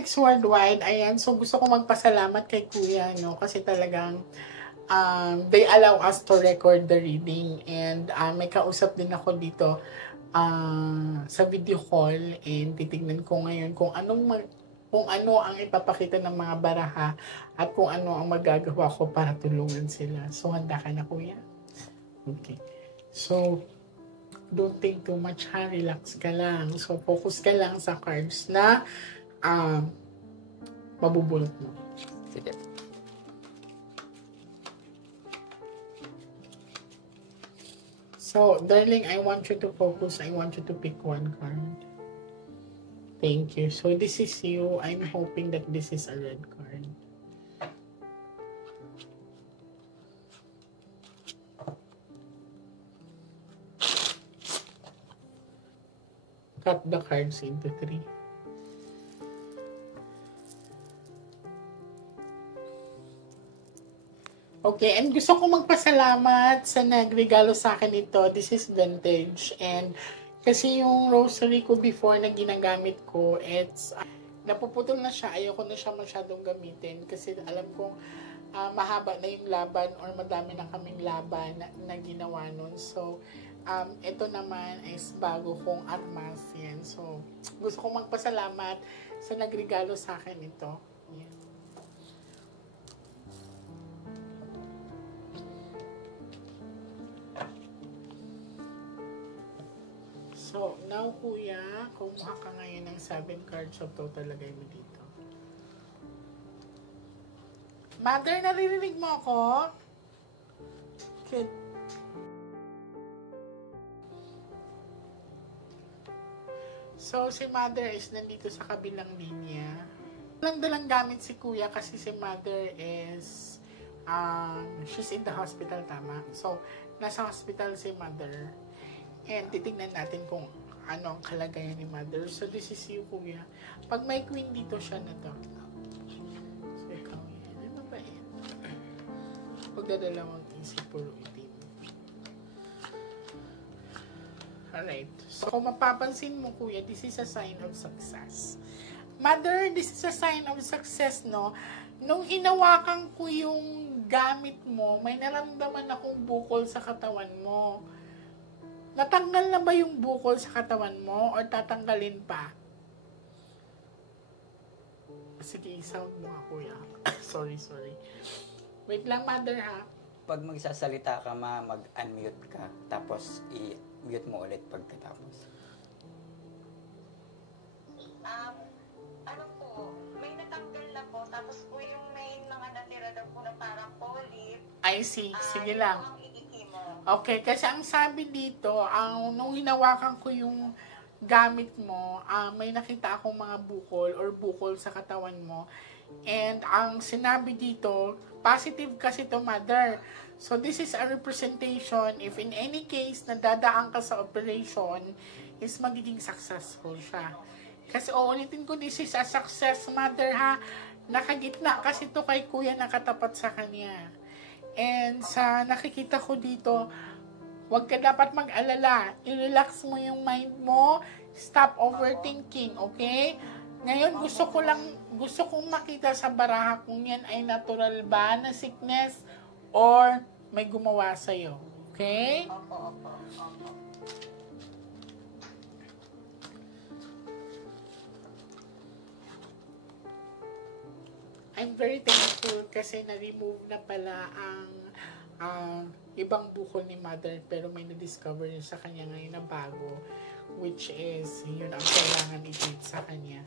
Fanatics Worldwide, ayan, so gusto ko magpasalamat kay Kuya, no, kasi talagang they allow us to record the reading and may kausap din ako dito sa video call and titignan ko ngayon kung ano ang ipapakita ng mga baraha at kung ano ang magagawa ko para tulungan sila. So, handa ka na, Kuya? Okay. So, don't think too much, ha? Relax ka lang. So, focus ka lang sa cards na mabubulot mo. Sige. So, darling, I want you to focus. I want you to pick one card. Thank you. So, this is you. I'm hoping that this is a red card. Cut the cards into 3. Okay, and gusto ko magpasalamat sa nagregalo sa akin ito. This is vintage. And kasi yung rosary ko before na ginagamit ko, it's napuputol na siya. Ayoko na siya masyadong gamitin kasi alam kong mahaba na yung laban or madami na kaming laban na ginawa nun. So, ito naman is bago kong armas yan. So, gusto kong magpasalamat sa nagregalo sa akin ito. Yan. So, now kuya, kumuha ka ngayon ng 7 cards of total, lagay mo dito. Mother, naririnig mo ako? Good. So, si Mother is nandito sa kabilang linya. Dalang gamit si kuya kasi si Mother is, she's in the hospital, tama? So, nasa hospital si Mother. And titignan natin kung ano ang kalagayan ni Mother. So, this is you, kuya. Pag may queen dito, siya na to. So, ikaw yan. Ay, mabait. Pagdadalawang isip, puro itim. Alright. So, kung mapapansin mo, kuya, this is a sign of success. Mother, this is a sign of success, no? Nung hinawakan ko yung gamit mo, may naramdaman akong bukol sa katawan mo. Natanggal na ba yung bukol sa katawan mo or tatanggalin pa? Sige, sound mo nga, kuya. sorry. Wait lang, Mother, ha? Pag magsasalita ka, mag-unmute ka. Tapos, i-mute mo ulit pagkatapos. Ano po, may natanggal na po. Tapos po yung may mga natira daw po na parang polyp. I see. Sige lang. Ang iiki mo. Okay, kasi ang sabi dito, nung hinawakan ko yung gamit mo, may nakita akong mga bukol sa katawan mo. And ang sinabi dito, positive kasi to, Mother. So this is a representation if in any case nadadaan ka sa operation, is magiging successful siya. Kasi uulitin ko, this is a success, Mother, ha. Nakagitna kasi to kay kuya, nakatapat sa kanya. And sa nakikita ko dito, huwag ka dapat mag-alala. I-relax mo yung mind mo. Stop overthinking, okay? Ngayon, gusto kong makita sa baraha kung yan ay natural ba na sickness or may gumawa sa'yo. Okay? Opo. I'm very thankful kasi na-remove na pala ang ibang bukol ni Mother, pero may na-discover niya sa kanya ngayon na bago, which is yun ang kailangan i-treat sa kanya.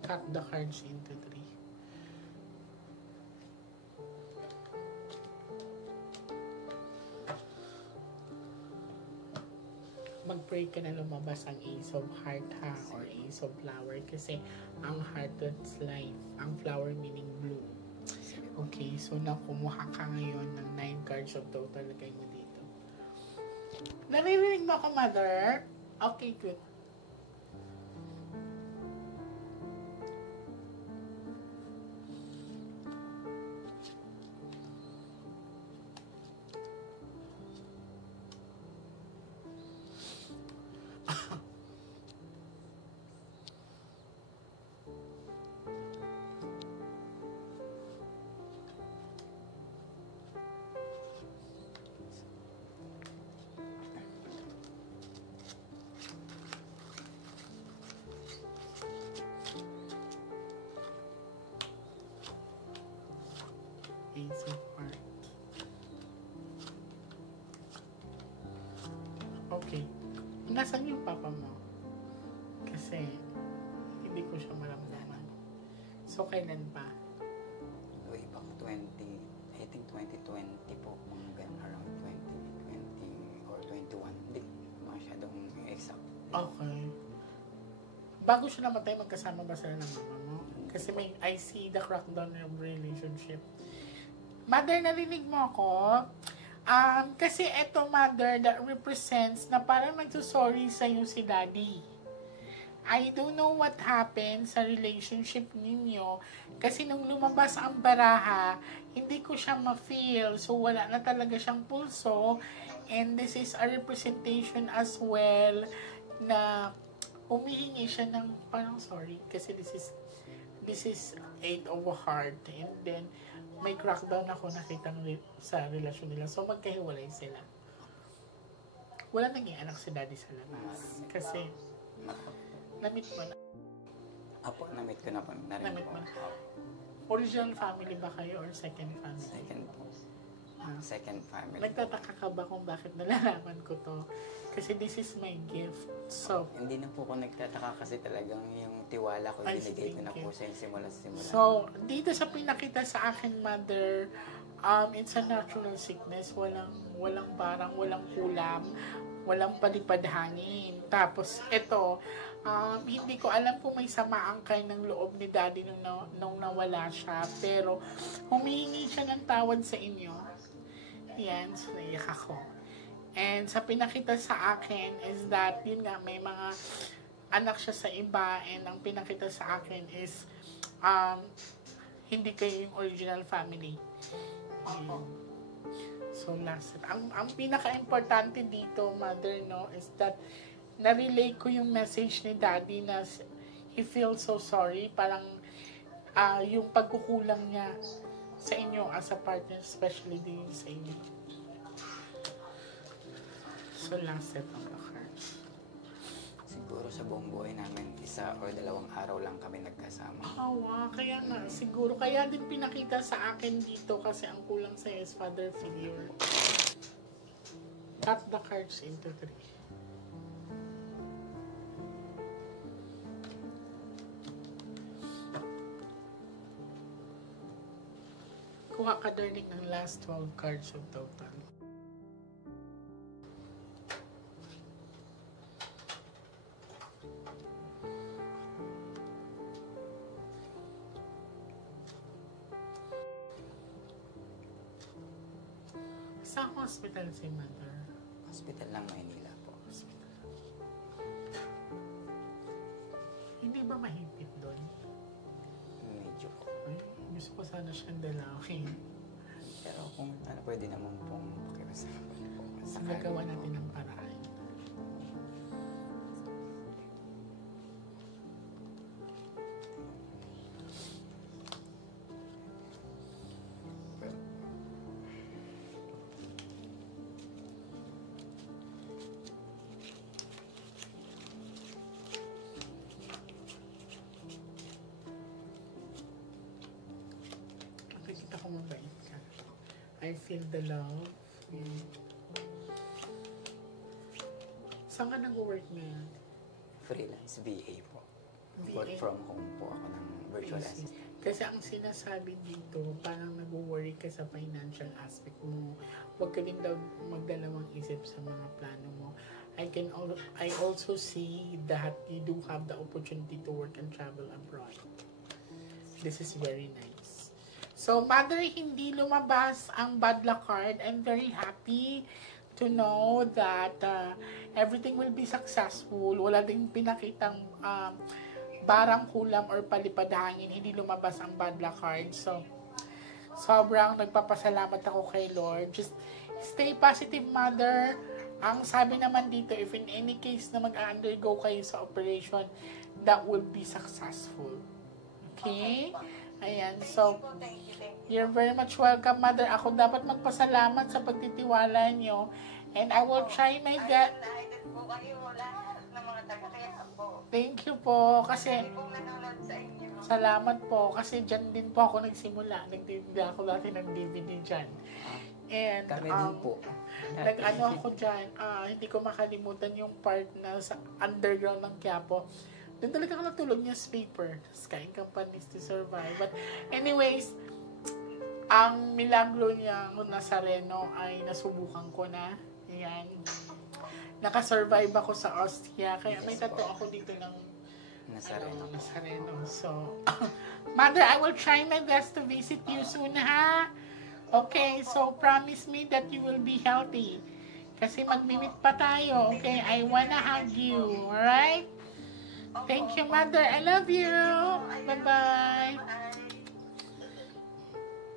Cut the cards into 3. Mag-pray ka na lumabas ang Ace of Heart, ha, or Ace of Flower, kasi ang heart, that's life, ang flower meaning blue. Okay, so kumuha ka ngayon ng 9 cards of total, lagay mo dito. Naririnig mo ako, Mother? Okay, good. Ace of Hearts. Okay. Nasaan yung papa mo? Kasi, hindi ko siya maramdaman. So, kailan pa? Way back 20, I think 2020 po, mga ganun, around 2020 or 21. Hindi masyadong exact. Okay. Bago siya namatay, magkasama ba sila ng mama mo? Kasi I see the crackdown of relationship. Mother, narinig mo ako? Kasi eto, mother, that represents na parang nagsusorry sa'yo si daddy. I don't know what happened sa relationship ninyo. Kasi nung lumabas ang baraha, hindi ko siya ma-feel. So, wala na talaga siyang pulso. And this is a representation as well na humihingi siya ng parang sorry. Kasi this is 8 of a heart. And then, may crackdown ako nakita sa relasyon nila. So, magkahiwalay sila. Wala naging anak si daddy sa labas. Kasi, namit mo na. Apo, namit ko na po. Namit mo na. Original family ba kayo or second family? Second po. Second family. Nagtataka ka ba kung bakit nalalaman ko to? Kasi this is my gift. So, Hindi na po ako nagtataka kasi talagang yung tiwala ko, I binigay ko na think po sa simula-simula. so, dito sa pinakita sa akin, mother, it's a natural sickness. Walang barang, walang kulam, walang palipad hangin. Tapos, ito, hindi ko alam kung may samaang kayo ng loob ni daddy nung nawala siya. Pero, humihingi siya ng tawad sa inyo. Yan, so naiyak ako. And sa pinakita sa akin is that, yun nga, may mga anak siya sa iba and ang pinakita sa akin is hindi kayo yung original family. So, last. Ang pinaka-importante dito, mother, no, is that na-relay ko yung message ni daddy na he feels so sorry. Parang yung pagkukulang niya sa inyo as a partner, especially din sa inyo. So, last set of the cards. Siguro sa buong buhay namin, 1 or 2 araw lang kami nagkasama. Kaya nga, siguro, kaya din pinakita sa akin dito kasi ang kulang sa'yo is father figure. Cut the cards into 3. Kuha ka, darling, ng last 12 cards of total. Sa hospital si mother? Hospital lang, Maynila po. Hospital. Hindi ba mahigpit doon? Medyo po. Ay, gusto ko sana siyang dalawin. Pero kung ano, pwede naman pong pakiusapan po. Nagawa natin ng paraan. Nakikita ko mabait ka. I feel the love. Saan ka nag-work ngayon? Freelance VA po. VA? Work from home po ako ng virtual I see. assistant. Kasi ang sinasabi dito, parang nag-worry ka sa financial aspect mo. Huwag ka din daw magdalawang isip sa mga plano mo. I also see that you do have the opportunity to work and travel abroad. This is very nice. So, mother, hindi lumabas ang bad luck card. I'm very happy to know that everything will be successful. Wala ding pinakitang barang kulam or palipad hangin. Hindi lumabas ang bad luck card. So, sobrang nagpapasalamat ako kay Lord. Just stay positive, mother. Ang sabi naman dito, if in any case na mag-undergo kayo sa operation, that will be successful. Okay? Ayan. So, Thank you. you're very much welcome, mother. Ako dapat magpasalamat sa pagtitiwala nyo. And I will try my best. Idol po kayo lahat ng mga taga-kaya po. Thank you po. Kasi, Hindi pong nanonood sa inyo. salamat po. Kasi dyan din po ako nagsimula. Nagtitinda ako dati ng DVD dyan. And, Kami din po. nag-ano ako dyan, hindi ko makalimutan yung part na sa underground ng Quiapo. Doon talaga ako natulog newspaper. Sky companies to survive. But anyways, ang milagro niya Nazareno ay nasubukan ko na. Ayan. Nakasurvive ako sa Austria. Kaya may tattoo ako dito ng Nazareno. Nazareno. So, Mother, I will try my best to visit you soon, ha? Okay, so promise me that you will be healthy. Kasi mag-meet pa tayo, okay? I wanna hug you, alright? Thank you, Mother. I love you. Bye-bye.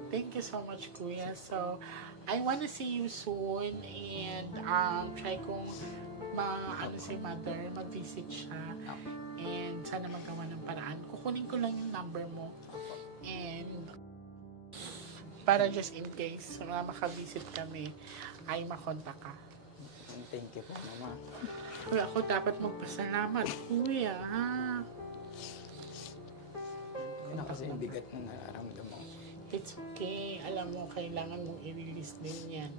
Thank you so much, Kuya. So, I wanna see you soon and try kong si Mother, mag-visit siya. And sana magawa ng paraan. Kukunin ko lang yung number mo. And para just in case na makavisit kami, ay makontak ka. Thank you po, Mama. Kuya, ako dapat magpasalamat, Kuya, ha? Ano kasi yung bigat na nararamdaman ko. It's okay. Alam mo, kailangan mong i-release din yan.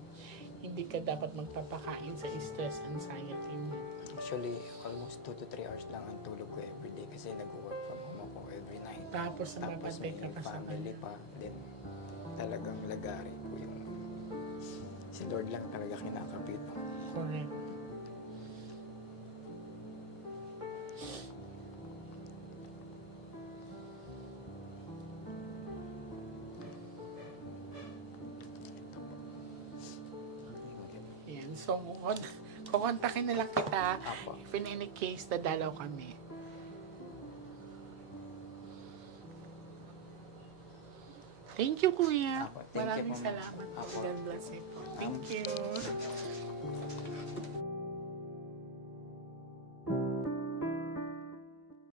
Hindi ka dapat magpapakain sa stress, anxiety mo. Actually, almost 2 to 3 hours lang ang tulog ko everyday kasi nag-work from home ako every night. Tapos Tapos nababantay may ka pa sa family kanya. pa. Then, talagang lagarin ko yung si Lord lang talaga kinakapit. Correct. Yan. So, kukontakin na lang kita Apo. if in any case dadalaw kami. Thank you, Kuya. Apo, thank you Maraming po, ma'am. salamat. Apo. God bless you po. Thank you.